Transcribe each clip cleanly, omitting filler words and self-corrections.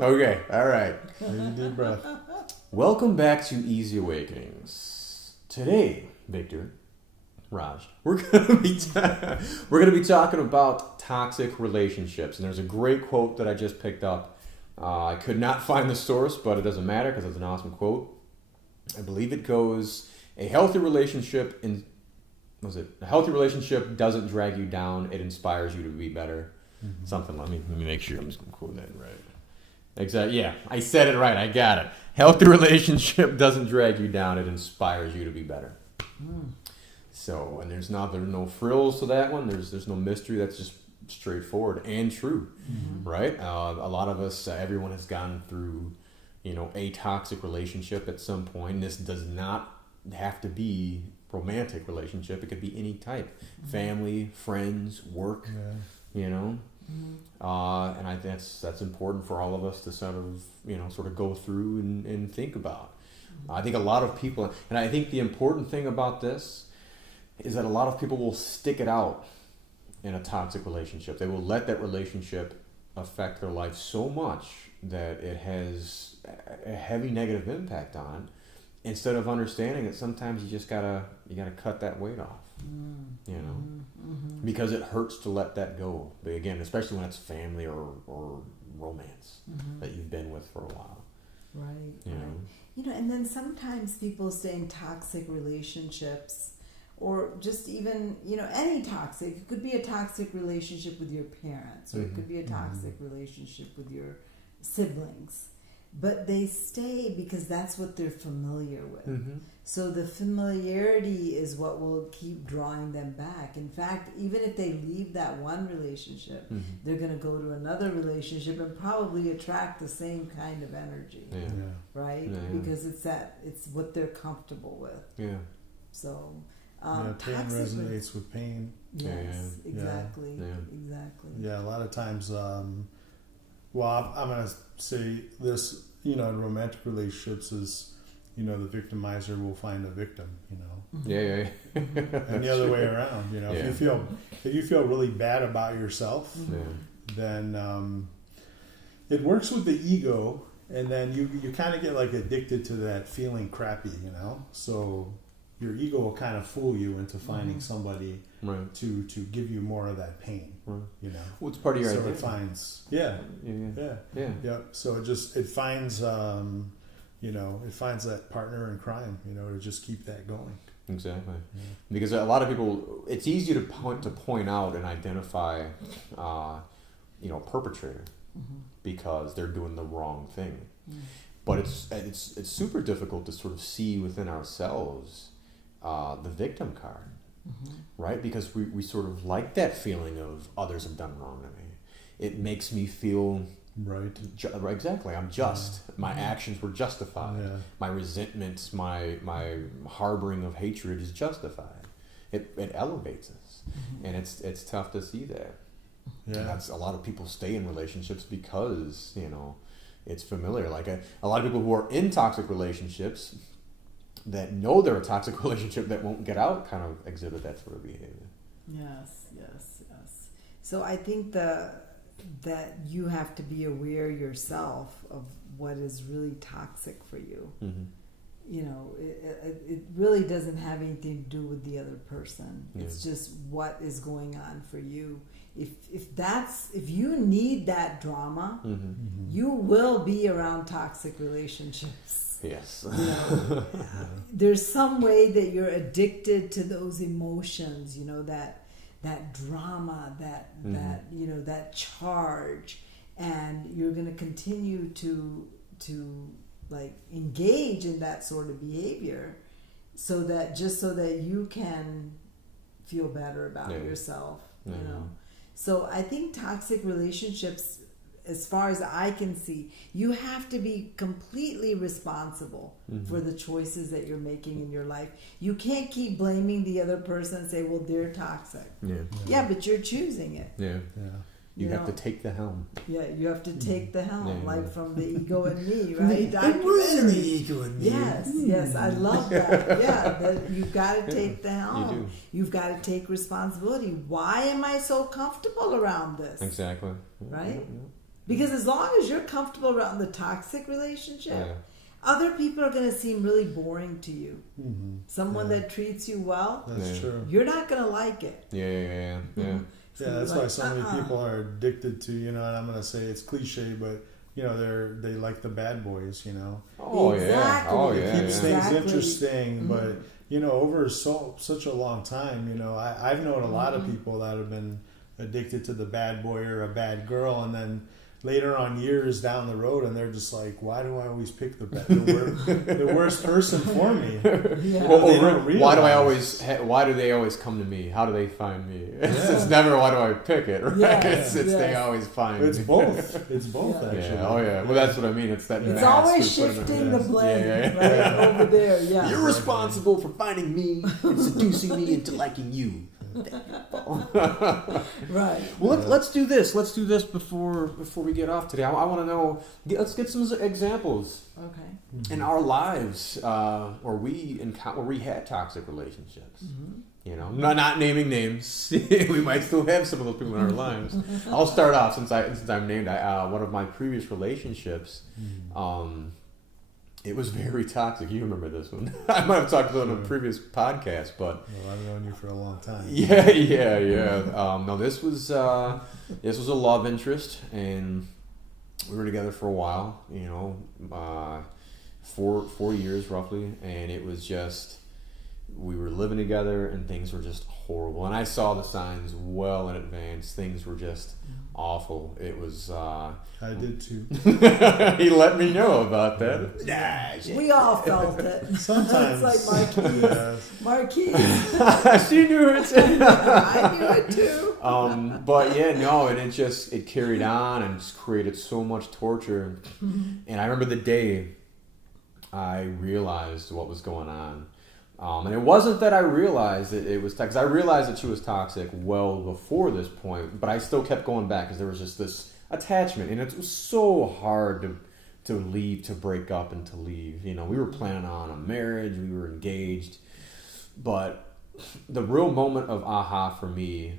Okay, all right. Take a deep breath. Welcome back to Easy Awakenings. Today, Victor, Raj, we're gonna be talking about toxic relationships, and there's a great quote that I just picked up. I could not find the source, but it doesn't matter because it's an awesome quote. I believe it goes: a healthy relationship doesn't drag you down; it inspires you to be better. Mm-hmm. Something. Let me make sure I'm just gonna quote that right. Exactly. Yeah, I said it right. I got it. Healthy relationship doesn't drag you down; it inspires you to be better. So, and there's no frills to that one. There's no mystery. That's just straightforward and true, right? A lot of us, everyone has gone through, a toxic relationship at some point. This does not have to be romantic relationship. It could be any type, family, friends, work. Yeah. And I think that's important for all of us to sort of go through and think about. I think a lot of people, and I think the important thing about this is that a lot of people will stick it out in a toxic relationship. They will let that relationship affect their life so much that it has a heavy negative impact on, instead of understanding that sometimes you just gotta cut that weight off. Because it hurts to let that go. But again, especially when it's family or romance that you've been with for a while. Right. You know? And then sometimes people stay in toxic relationships, or just even, any toxic. It could be a toxic relationship with your parents, or it could be a toxic relationship with your siblings. But they stay because that's what they're familiar with. So the familiarity is what will keep drawing them back. In fact, even if they leave that one relationship, they're going to go to another relationship and probably attract the same kind of energy, right? Because it's what they're comfortable with. Yeah. So, pain resonates with pain. Yes, exactly. Exactly. Yeah, a lot of times, I'm going to say this, in romantic relationships is, the victimizer will find a victim, Yeah. And the other way around, if you feel really bad about yourself, then it works with the ego, and then you kind of get like addicted to that feeling crappy, so your ego will kind of fool you into finding somebody to give you more of that pain, Well, it's part of your identity. So it finds, So it finds, it finds that partner in crime, to just keep that going. Exactly. Because a lot of people, it's easy to point out and identify, a perpetrator because they're doing the wrong thing. But it's super difficult to sort of see within ourselves the victim card, right? Because we sort of like that feeling of others have done wrong to me. It makes me feel right. Exactly. I'm just. My actions were justified. My resentment, my harboring of hatred is justified. It elevates us, and it's tough to see that. Yeah. And that's a lot of people stay in relationships because it's familiar. Like a lot of people who are in toxic relationships that know they're a toxic relationship that won't get out kind of exhibit that sort of behavior. Yes. So I think that you have to be aware yourself of what is really toxic for you. It really doesn't have anything to do with the other person. It's just what is going on for you. If you need that drama, you will be around toxic relationships. Yes. There's some way that you're addicted to those emotions, that drama, that charge, and you're going to continue to like engage in that sort of behavior, so that you can feel better about yourself. So I think toxic relationships, as far as I can see, you have to be completely responsible for the choices that you're making in your life. You can't keep blaming the other person and say, well, they're toxic. Yeah, but you're choosing it. You have to take the helm. Yeah, you have to take the helm, like from The Ego in Me, right? It was in The Ego in Me. Yes, I love that. Yeah, you've got to take the helm. You do. You've got to take responsibility. Why am I so comfortable around this? Exactly. Right? Because as long as you're comfortable around the toxic relationship, Yeah. other people are going to seem really boring to you. Someone Yeah. that treats you well, That's Yeah. true. you're not going to like it. Yeah. Yeah, that's Like, why so many people are addicted to, and I'm going to say it's cliche, but, they like the bad boys, Oh yeah. Exactly. Oh It yeah. keeps Yeah. things Exactly. interesting, but, over such a long time, I've known a lot of people that have been addicted to the bad boy or a bad girl, and then later on years down the road, and they're just like, why do I always pick the worst person for me? Yeah. Well, They don't why do I realize. why do they always come to me? How do they find me? It's never why do I pick it, right? Yes, It's they yes. always find It's me. both. It's both, Yeah. actually. Yeah, oh yeah. Well, that's what I mean. It's that. It's master always putting it- shifting the blame Yeah. right over there. Yeah. You're responsible for finding me and seducing me into liking you. Right. Well, let's do this. Let's do this before we get off today. I want to know. Let's get some examples Okay. in our lives where we had toxic relationships. Not naming names. We might still have some of those people in our lives. I'll start off since I'm named. One of my previous relationships. It was very toxic. You remember this one? I might have talked about it on a previous podcast, but Well, I've known you for a long time. yeah. No, this was a love interest, and we were together for a while. 4 years roughly, and it was just we were living together, and things were just horrible. And I saw the signs well in advance. Things were just awful. It was. I did too. He let me know about that. We all felt it. Sometimes. It's like Marquise. Yes. She knew it. I knew it too. But yeah, no, and it carried on and just created so much torture. And I remember the day I realized what was going on. And it wasn't that I realized it was because I realized that she was toxic well before this point, but I still kept going back because there was just this attachment, and it was so hard to leave, to break up, and to leave. We were planning on a marriage, we were engaged, but the real moment of aha for me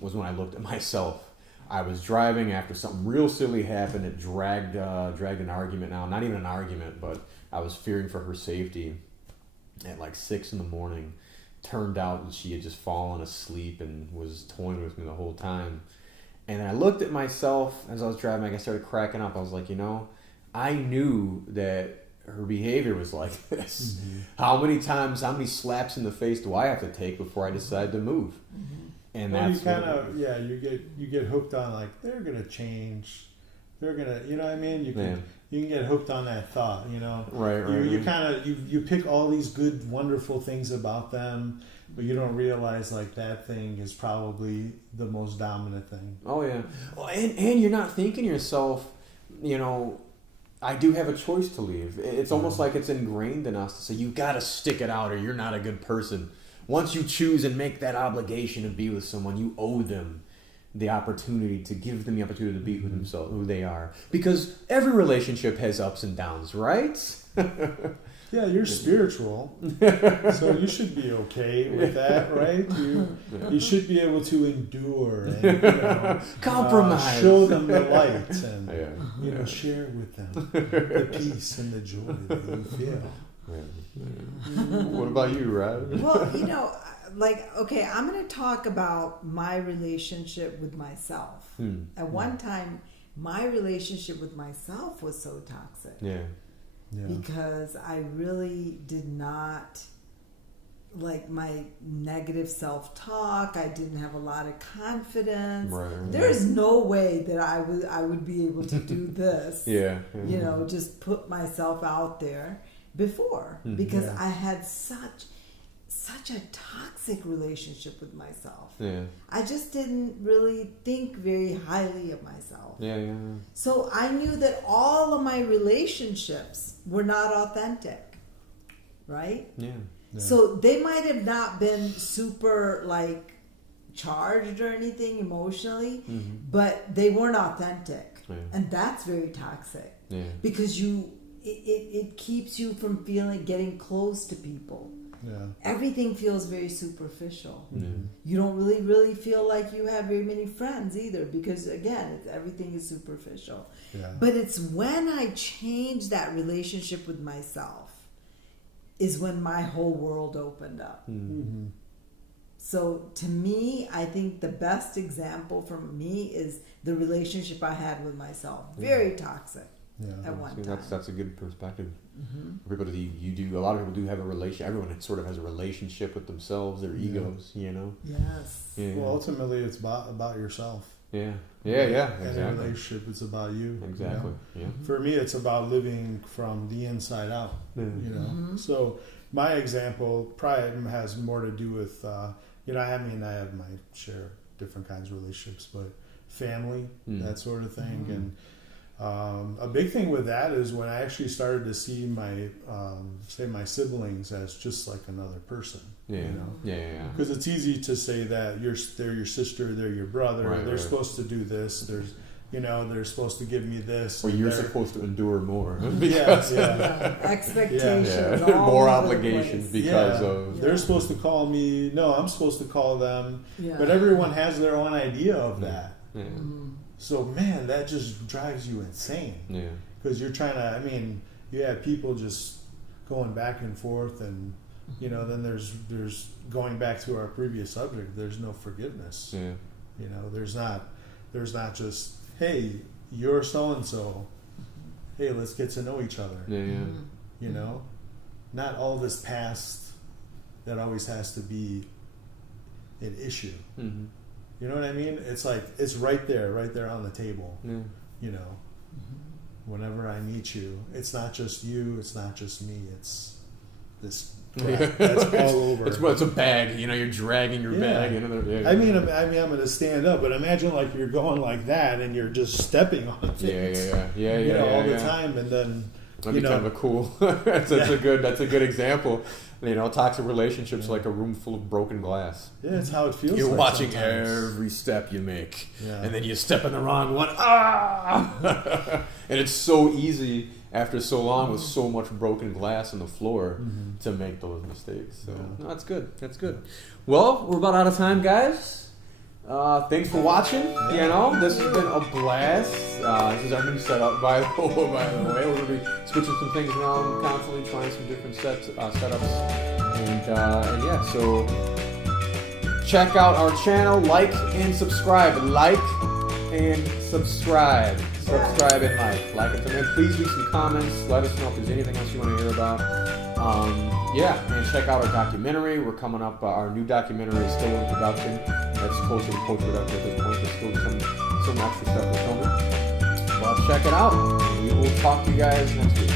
was when I looked at myself. I was driving after something real silly happened. It dragged an argument now, not even an argument, but I was fearing for her safety. At like 6 a.m, turned out that she had just fallen asleep and was toying with me the whole time. And then I looked at myself as I was driving. I started cracking up. I was like, I knew that her behavior was like this. How many slaps in the face do I have to take before I decide to move? And Well, that's you get hooked on like they're gonna change. They're gonna, you know what I mean? Yeah. You can get hooked on that thought, Right. You kind of you pick all these good, wonderful things about them, but you don't realize like that thing is probably the most dominant thing. Oh yeah. Well, and you're not thinking to yourself, I do have a choice to leave. It's almost like it's ingrained in us to say you got to stick it out or you're not a good person. Once you choose and make that obligation to be with someone, you owe them the opportunity to give them the opportunity to be with themselves, who they are. Because every relationship has ups and downs, right? Yeah, you're spiritual, so you should be okay with that, right? You should be able to endure and compromise, show them the light, and share with them the peace and the joy that you feel. What about you, Rod? Well, okay, I'm going to talk about my relationship with myself. At one time, my relationship with myself was so toxic. Yeah. Because I really did not like my negative self-talk. I didn't have a lot of confidence. Right. There's no way that I would be able to do this. Yeah. Just put myself out there before, because I had such a toxic relationship with myself. Yeah. I just didn't really think very highly of myself. Yeah. So I knew that all of my relationships were not authentic, right? Yeah. So they might have not been super charged or anything emotionally, but they weren't authentic. Yeah. And that's very toxic. Yeah. Because it keeps you from getting close to people. everything feels very superficial. Mm-hmm. You don't really feel like you have very many friends either, because again, everything is superficial. But it's when I change that relationship with myself is when my whole world opened up. Mm-hmm. So to me, I think the best example for me is the relationship I had with myself. Very toxic at one time. That's a good perspective. People a lot of people do have a relation. Everyone sort of has a relationship with themselves, their egos. You know. Yes. Yeah. Well, ultimately, it's about yourself. Yeah. And Exactly. a relationship, it's about you. Exactly. You know? For me, it's about living from the inside out. You know. So my example probably has more to do with I have my share of different kinds of relationships, but family, that sort of thing, and a big thing with that is when I actually started to see my my siblings as just like another person. Because it's easy to say that they're your sister, they're your brother, they're supposed to do this, they're supposed to give me this, or you're supposed to endure more because expectations, more obligations because of they're supposed to call me. No, I'm supposed to call them. But everyone has their own idea of that. So man, that just drives you insane. Because you're trying to. I mean, you have people just going back and forth, and then there's going back to our previous subject. There's no forgiveness. There's not just, hey, you're so and so. Hey, let's get to know each other. Not all this past that always has to be an issue. You know what I mean? It's like it's right there on the table. Whenever I meet you, it's not just you, it's not just me, it's this crap that's all over. It's a bag, you're dragging your bag. I mean, I'm going to stand up, but imagine like you're going like that and you're just stepping on things. All the time, and then that'd be kind of a cool. that's a good example. Toxic relationships like a room full of broken glass. Yeah, it's how it feels. You're like watching sometimes. every step you make, and then you step in the wrong one. And it's so easy after so long with so much broken glass on the floor to make those mistakes. So no, that's good. That's good. Well, we're about out of time, guys. Thanks for watching. This has been a blast. This is our new setup, by the way. We're going to be switching some things around, constantly trying some different setups. And so check out our channel, like and subscribe. Like and subscribe. Subscribe and like it. And please leave some comments. Let us know if there's anything else you want to hear about. And check out our documentary. We're coming up. Our new documentary is still in production. That's closer to post-production at this point. There's still some extra stuff we're filming. Well, check it out. We will talk to you guys next week.